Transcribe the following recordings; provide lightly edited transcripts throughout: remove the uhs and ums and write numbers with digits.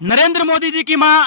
नरेंद्र मोदी जी की माँ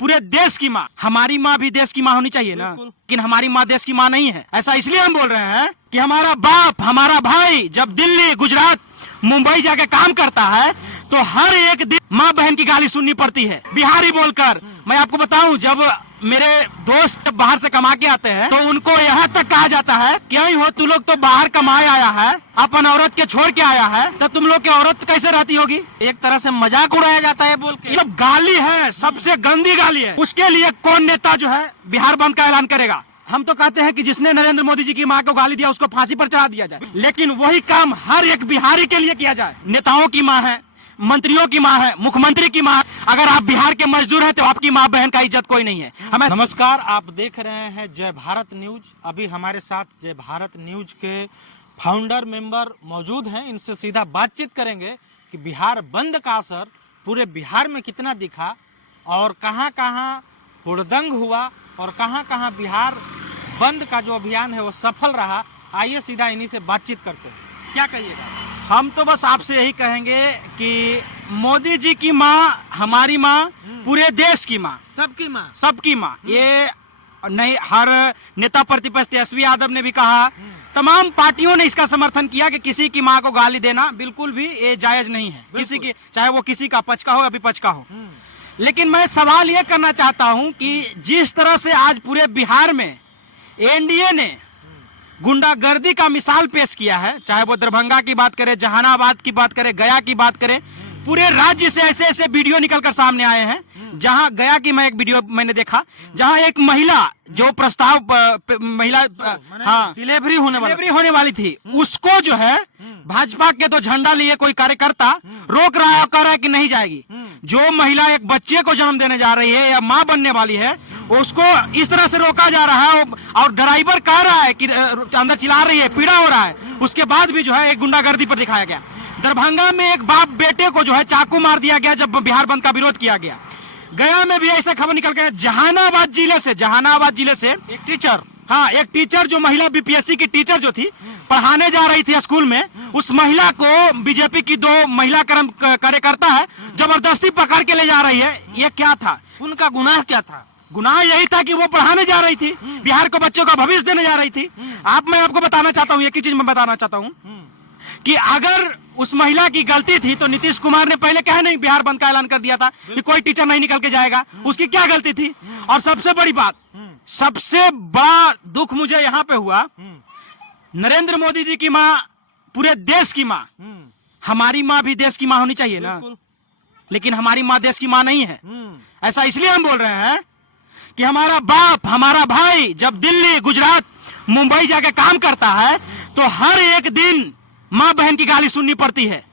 पूरे देश की माँ, हमारी माँ भी देश की माँ होनी चाहिए ना, लेकिन हमारी माँ देश की माँ नहीं है। ऐसा इसलिए हम बोल रहे हैं कि हमारा बाप, हमारा भाई जब दिल्ली, गुजरात, मुंबई जाके काम करता है तो हर एक दिन माँ बहन की गाली सुननी पड़ती है बिहारी बोलकर। मैं आपको बताऊं, जब मेरे दोस्त बाहर से कमा के आते हैं तो उनको यहाँ तक कहा जाता है, क्यों ही हो तू लोग तो बाहर कमाए आया है, अपन औरत के छोड़ के आया है, तब तुम लोग की औरत कैसे रहती होगी। एक तरह से मजाक उड़ाया जाता है बोल के। ये गाली है, सबसे गंदी गाली है। उसके लिए कौन नेता जो है बिहार बंद का ऐलान करेगा। हम तो कहते हैं कि जिसने नरेंद्र मोदी जी की माँ को गाली दिया उसको फांसी पर चढ़ा दिया जाए, लेकिन वही काम हर एक बिहारी के लिए किया जाए। नेताओं की माँ है, मंत्रियों की माँ है, मुख्यमंत्री की माँ। अगर आप बिहार के मजदूर हैं तो आपकी माँ बहन का इज्जत कोई नहीं है। हमें नमस्कार, आप देख रहे हैं जय भारत न्यूज। अभी हमारे साथ जय भारत न्यूज के फाउंडर मेंबर मौजूद हैं। इनसे सीधा बातचीत करेंगे कि बिहार बंद का असर पूरे बिहार में कितना दिखा और कहां कहां हुड़दंग हुआ और कहां कहां बिहार बंद का जो अभियान है वो सफल रहा। आइए सीधा इन्हीं से बातचीत करते हैं। क्या कहिएगा। हम तो बस आपसे यही कहेंगे कि मोदी जी की माँ हमारी माँ, पूरे देश की माँ, सबकी माँ। ये नहीं, हर नेता प्रतिपक्ष तेजस्वी यादव ने भी कहा, तमाम पार्टियों ने इसका समर्थन किया कि किसी की माँ को गाली देना बिल्कुल भी ये जायज नहीं है, किसी की, चाहे वो किसी का पक्ष का हो या विपक्ष का हो। लेकिन मैं सवाल ये करना चाहता हूँ कि जिस तरह से आज पूरे बिहार में एनडीए ने गुंडागर्दी का मिसाल पेश किया है, चाहे वो दरभंगा की बात करें, जहानाबाद की बात करें, गया की बात करें, पूरे राज्य से ऐसे ऐसे वीडियो निकलकर सामने आए हैं। जहां गया की मैं एक वीडियो मैंने देखा, जहां एक महिला जो प्रस्ताव महिला डिलीवरी होने वाली थी, उसको जो है भाजपा के तो झंडा लिए कोई कार्यकर्ता रोक रहा है और कह रहा है कि नहीं जाएगी। जो महिला एक बच्चे को जन्म देने जा रही है या माँ बनने वाली है, उसको इस तरह से रोका जा रहा है और ड्राइवर कह रहा है कि अंदर चिल्ला रही है, पीड़ा हो रहा है। उसके बाद भी जो है एक गुंडागर्दी पर दिखाया गया। दरभंगा में एक बाप बेटे को जो है चाकू मार दिया गया जब बिहार बंद का विरोध किया गया। गया में भी ऐसा खबर निकल गया। जहानाबाद जिले से एक टीचर जो महिला बीपीएससी की टीचर जो थी, पढ़ाने जा रही थी स्कूल में, उस महिला को बीजेपी की दो महिला कार्यकर्ता है जबरदस्ती पकड़ के ले जा रही है। ये क्या था, उनका गुनाह क्या था? गुनाह यही था कि वो पढ़ाने जा रही थी, बिहार को बच्चों का भविष्य देने जा रही थी। मैं आपको बताना चाहता हूँ, एक ही चीज मैं बताना चाहता हूँ कि अगर उस महिला की गलती थी तो नीतीश कुमार ने पहले कहा नहीं बिहार बंद का ऐलान कर दिया था कि कोई टीचर नहीं निकल के जाएगा। उसकी क्या गलती थी। और सबसे बड़ी बात, सबसे बड़ा दुख मुझे यहाँ पे हुआ, नरेंद्र मोदी जी की माँ पूरे देश की माँ, हमारी माँ भी देश की माँ होनी चाहिए ना, लेकिन हमारी माँ देश की माँ नहीं है। ऐसा इसलिए हम बोल रहे हैं कि हमारा बाप, हमारा भाई जब दिल्ली, गुजरात, मुंबई जाके काम करता है तो हर एक दिन माँ बहन की गाली सुननी पड़ती है।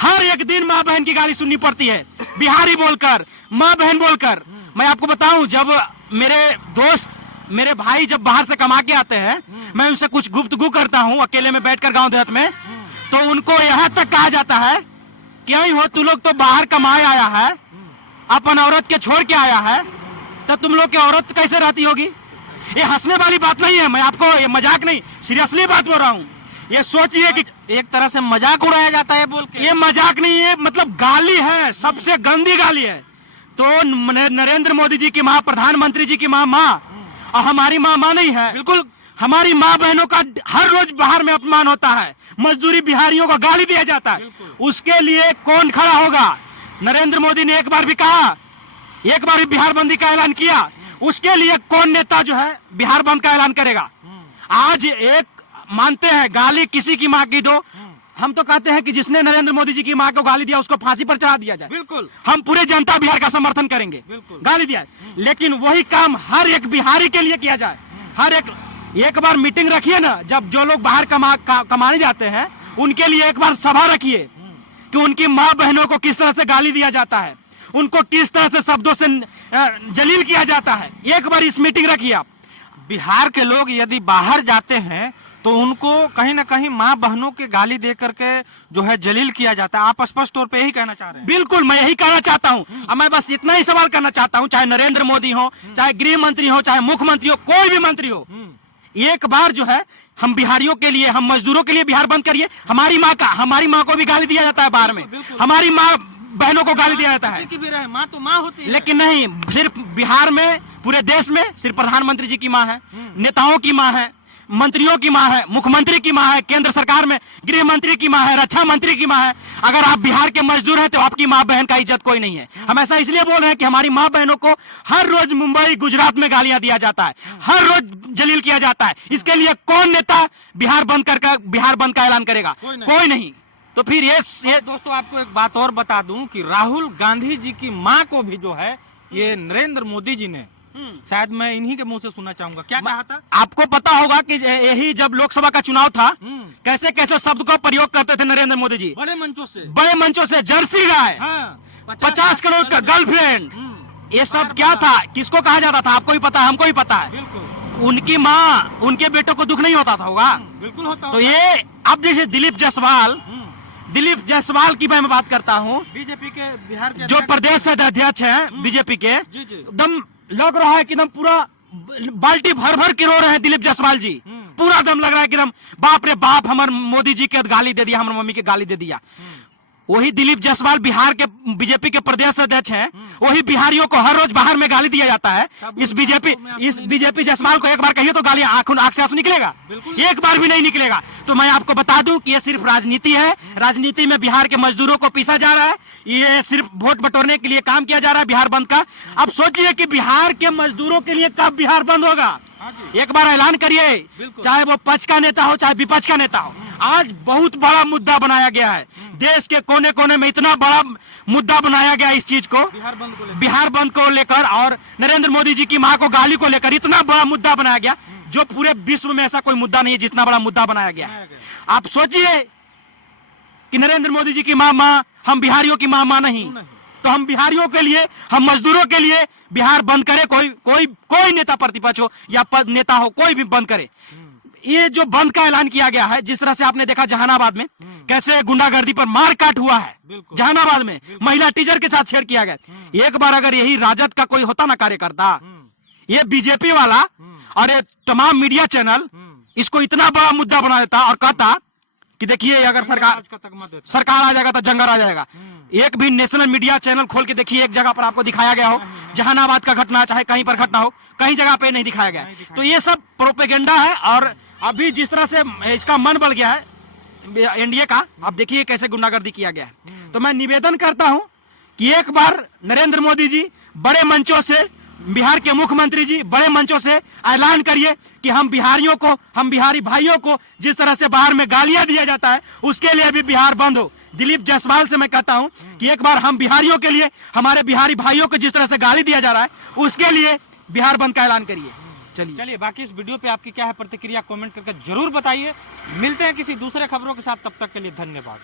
हर एक दिन माँ बहन की गाली सुननी पड़ती है, बिहारी बोलकर, माँ बहन बोलकर। मैं आपको बताऊं, जब मेरे दोस्त, मेरे भाई जब बाहर से कमा के आते हैं, मैं उनसे कुछ गुफ्तगू करता हूं अकेले में बैठकर गांव देहात में, तो उनको यहाँ तक कहा जाता है, क्यों ही हो तू लोग तो बाहर कमाए आया है, अपन औरत के छोड़ के आया है, तब तुम लोग की औरत कैसे रहती होगी। ये हंसने वाली बात नहीं है, मैं आपको ये मजाक नहीं, सीरियसली बात बोल रहा हूँ। ये सोचिए कि एक तरह से मजाक उड़ाया जाता है बोल के। ये मजाक नहीं है, मतलब गाली है, सबसे गंदी गाली है। तो नरेंद्र मोदी जी की माँ, प्रधानमंत्री जी की माँ और हमारी माँ नहीं है। बिल्कुल, हमारी माँ बहनों का हर रोज बाहर में अपमान होता है, मजदूरी बिहारियों को गाली दिया जाता है। उसके लिए कौन खड़ा होगा। नरेंद्र मोदी ने एक बार भी कहा, एक बार भी बिहार बंदी का ऐलान किया, उसके लिए कौन नेता जो है बिहार बंद का ऐलान करेगा। आज एक मानते हैं गाली किसी की माँ की दो, हम तो कहते हैं कि जिसने नरेंद्र मोदी जी की माँ को गाली दिया उसको फांसी पर चढ़ा दिया जाए। बिल्कुल, हम पूरे जनता बिहार का समर्थन करेंगे, गाली दिया, लेकिन वही काम हर एक बिहारी के लिए किया जाए। हर एक बार मीटिंग रखिए ना, जब जो लोग बाहर कमाने जाते हैं उनके लिए एक बार सभा रखिए कि उनकी माँ बहनों को किस तरह से गाली दिया जाता है, उनको किस तरह से शब्दों से जलील किया जाता है। एक बार इस मीटिंग रखिए आप। बिहार के लोग यदि बाहर जाते हैं तो उनको कहीं ना कहीं माँ बहनों के गाली दे करके जो है जलील किया जाता है। आप स्पष्ट तौर पे यही कहना चाह रहे हैं। बिल्कुल, मैं यही कहना चाहता हूँ। अब मैं बस इतना ही सवाल करना चाहता हूँ, चाहे नरेंद्र मोदी हो, चाहे गृह मंत्री हो, चाहे मुख्यमंत्री हो, कोई भी मंत्री हो, एक बार जो है हम बिहारियों के लिए, हम मजदूरों के लिए बिहार बंद करिए। हमारी माँ को भी गाली दिया जाता है बाहर में, हमारी माँ बहनों को गाली दिया जाता है। किसी की भी रहे, माँ तो माँ होती है। लेकिन नहीं, सिर्फ बिहार में, पूरे देश में सिर्फ प्रधानमंत्री जी की माँ है, नेताओं की माँ है, मंत्रियों की माँ है, मुख्यमंत्री की माँ है, केंद्र सरकार में गृह मंत्री की माँ है, रक्षा मंत्री की माँ है। अगर आप बिहार के मजदूर हैं तो आपकी माँ बहन का इज्जत कोई नहीं है। हम ऐसा इसलिए बोल रहे हैं कि हमारी माँ बहनों को हर रोज मुंबई गुजरात में गालियां दिया जाता है, हर रोज जलील किया जाता है। इसके लिए कौन नेता बिहार बंद का ऐलान करेगा? कोई नहीं। तो फिर ये दोस्तों आपको एक बात और बता दूं कि राहुल गांधी जी की माँ को भी जो है ये नरेंद्र मोदी जी ने, शायद मैं इन्हीं के मुंह से सुनना चाहूंगा, क्या कहा था? आपको पता होगा कि यही जब लोकसभा का चुनाव था, कैसे कैसे शब्द को प्रयोग करते थे नरेंद्र मोदी जी, बड़े मंचों से जर्सी गाय, 50 करोड़ का गर्लफ्रेंड, ये सब क्या था, किसको कहा जाता था? आपको भी पता है, हमको भी पता है। उनकी माँ, उनके बेटों को दुख नहीं होता था होगा? बिल्कुल होता। तो ये अब जैसे दिलीप जायसवाल की मैं बात करता हूँ, बीजेपी के बिहार के जो प्रदेश अध्यक्ष हैं बीजेपी के, एकदम लग रहा है कि एकदम पूरा बाल्टी भर भर के रो रहे हैं दिलीप जायसवाल जी। पूरा दम लग रहा है कि एकदम बाप रे बाप, हमारे मोदी जी के गाली दे दिया, हमारी मम्मी के गाली दे दिया। वही दिलीप जायसवाल बिहार के बीजेपी के प्रदेश अध्यक्ष हैं, वही बिहारियों को हर रोज बाहर में गाली दिया जाता है। इस बीजेपी जायसवाल को एक बार कहिए तो गाली आंख से आंसू निकलेगा? एक बार भी नहीं निकलेगा। तो मैं आपको बता दूं कि ये सिर्फ राजनीति है। राजनीति में बिहार के मजदूरों को पीसा जा रहा है, ये सिर्फ वोट बटोरने के लिए काम किया जा रहा है बिहार बंद का। अब सोचिए कि बिहार के मजदूरों के लिए कब बिहार बंद होगा? एक बार ऐलान करिए, चाहे वो पक्ष का नेता हो चाहे विपक्ष का नेता हो। आज बहुत बड़ा मुद्दा बनाया गया है, देश के कोने कोने में इतना बड़ा मुद्दा बनाया गया इस चीज को, बिहार बंद को लेकर, और नरेंद्र मोदी जी की मां को गाली को लेकर इतना बड़ा मुद्दा बनाया गया, जो पूरे विश्व में ऐसा कोई मुद्दा नहीं है जितना बड़ा मुद्दा बनाया गया है। आप सोचिए कि नरेंद्र मोदी जी की मां, हम बिहारियों की मां नहीं, तो हम बिहारियों के लिए, हम मजदूरों के लिए बिहार बंद करे। कोई नेता प्रतिपक्ष हो या पद नेता हो, कोई भी बंद करे। ये जो बंद का ऐलान किया गया है, जिस तरह से आपने देखा जहानाबाद में कैसे गुंडागर्दी पर मारकाट हुआ है, जहानाबाद में महिला टीचर के साथ छेड़ किया गया। एक बार अगर यही राजद का कोई होता ना कार्यकर्ता, ये बीजेपी वाला और ये तमाम मीडिया चैनल इसको इतना बड़ा मुद्दा बना देता और कहता कि देखिए अगर सरकार आ जाएगा तो जंगल आ जाएगा। एक भी नेशनल मीडिया चैनल खोल के देखिए, एक जगह पर आपको दिखाया गया हो जहानाबाद का घटना, चाहे कहीं पर घटना हो, कहीं जगह पे नहीं दिखाया गया। तो ये सब प्रोपेगेंडा है। और अभी जिस तरह से इसका मन बढ़ गया है एनडीए का, अब देखिए कैसे गुंडागर्दी किया गया है। तो मैं निवेदन करता हूं कि एक बार नरेंद्र मोदी जी बड़े मंचों से, बिहार के मुख्यमंत्री जी बड़े मंचों से ऐलान करिए कि हम बिहारियों को, हम बिहारी भाइयों को जिस तरह से बाहर में गालियां दिया जाता है, उसके लिए भी बिहार बंद हो। दिलीप जायसवाल से मैं कहता हूं कि एक बार हम बिहारियों के लिए, हमारे बिहारी भाइयों को जिस तरह से गाली दिया जा रहा है, उसके लिए बिहार बंद का ऐलान करिए। चलिए बाकी इस वीडियो पे आपकी क्या है प्रतिक्रिया, कमेंट करके जरूर बताइए। मिलते हैं किसी दूसरे खबरों के साथ, तब तक के लिए धन्यवाद।